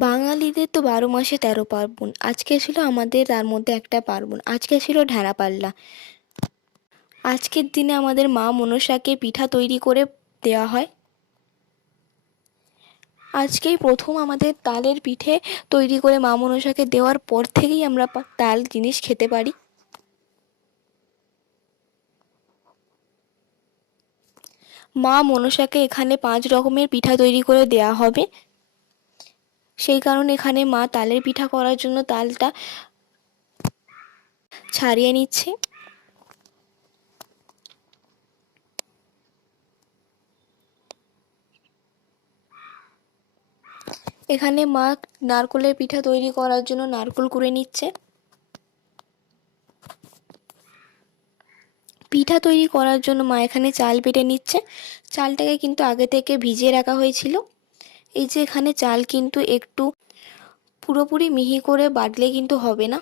বাঙালিদের তো ১২ মাসে ১৩ পার্বণ। আজকে ছিল আমাদের তার মধ্যে একটা পার্বণ। আজকে ছিল ঢ্যাঁড়া পাল্লা। আজকের দিনে আমাদের মা মনসাকে পিঠা তৈরি করে দেওয়া হয়। আজকেই প্রথম আমাদের তালের পিঠে তৈরি করে মা মনসাকে দেওয়ার পর থেকেই আমরা তাল জিনিস খেতে পারি। মা মনসাকে এখানে ৫ রকমের পিঠা তৈরি করে দেওয়া হবে। সেই কারণে এখানে মা তালের পিঠা করার জন্য তালটা ছাড়িয়ে নিচ্ছে। এখানে মা নারকোলের পিঠা তৈরি করার জন্য নারকোল কুড়ে নিচ্ছে। পিঠা তৈরি করার জন্য মা এখানে চাল বেটে নিচ্ছে। চালটাকে কিন্তু আগে থেকে ভিজিয়ে রাখা হয়েছিল। এই যে এখানে চাল কিন্তু একটু পুরোপুরি মিহি করে বাটলে কিন্তু হবে না।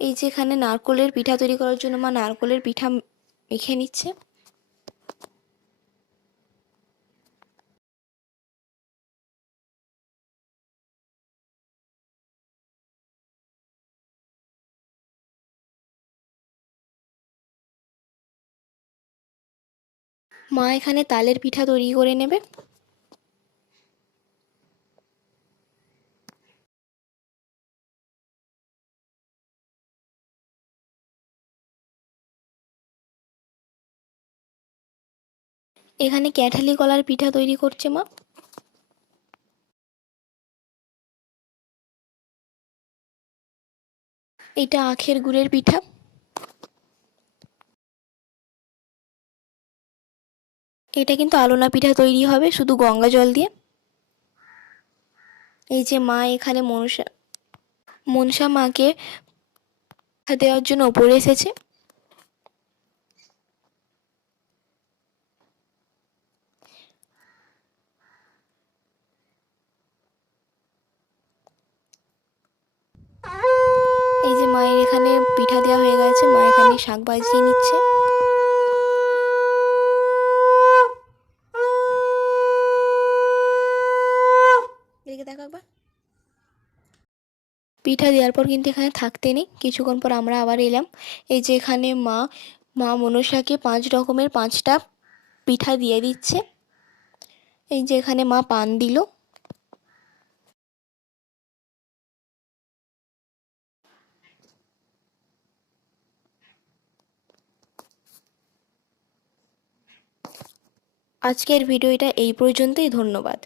এই যে এখানে নারকোলের পিঠা তৈরি করার জন্য মা নারকোলের পিঠা মেখে নিচ্ছে। মা এখানে তালের পিঠা তৈরি করে নেবে। এখানে ক্যাঠালি কলার পিঠা তৈরি করছে মা। এটা আখের গুড়ের পিঠা। এটা কিন্তু আলনা পিঠা তৈরি হবে শুধু গঙ্গা জল দিয়ে। এই যে মা এখানে মনসা মাকে দেওয়ার জন্য ওপরে এসেছে। এই যে মায়ের এখানে পিঠা দেওয়া হয়ে গেছে। মা এখানে শাক বাজিয়ে নিচ্ছে। এদিকে দেখো একবার। পিঠা দেওয়ার পর কিন্তু এখানে থাকতে নেই, কিছুক্ষণ পর আমরা আবার এলাম। এই যে এখানে মা মনসাকে ৫ রকমের ৫টা পিঠা দিয়ে দিচ্ছে। এই যে এখানে মা পান দিল। আজকের ভিডিওটা এই পর্যন্তই। ধন্যবাদ।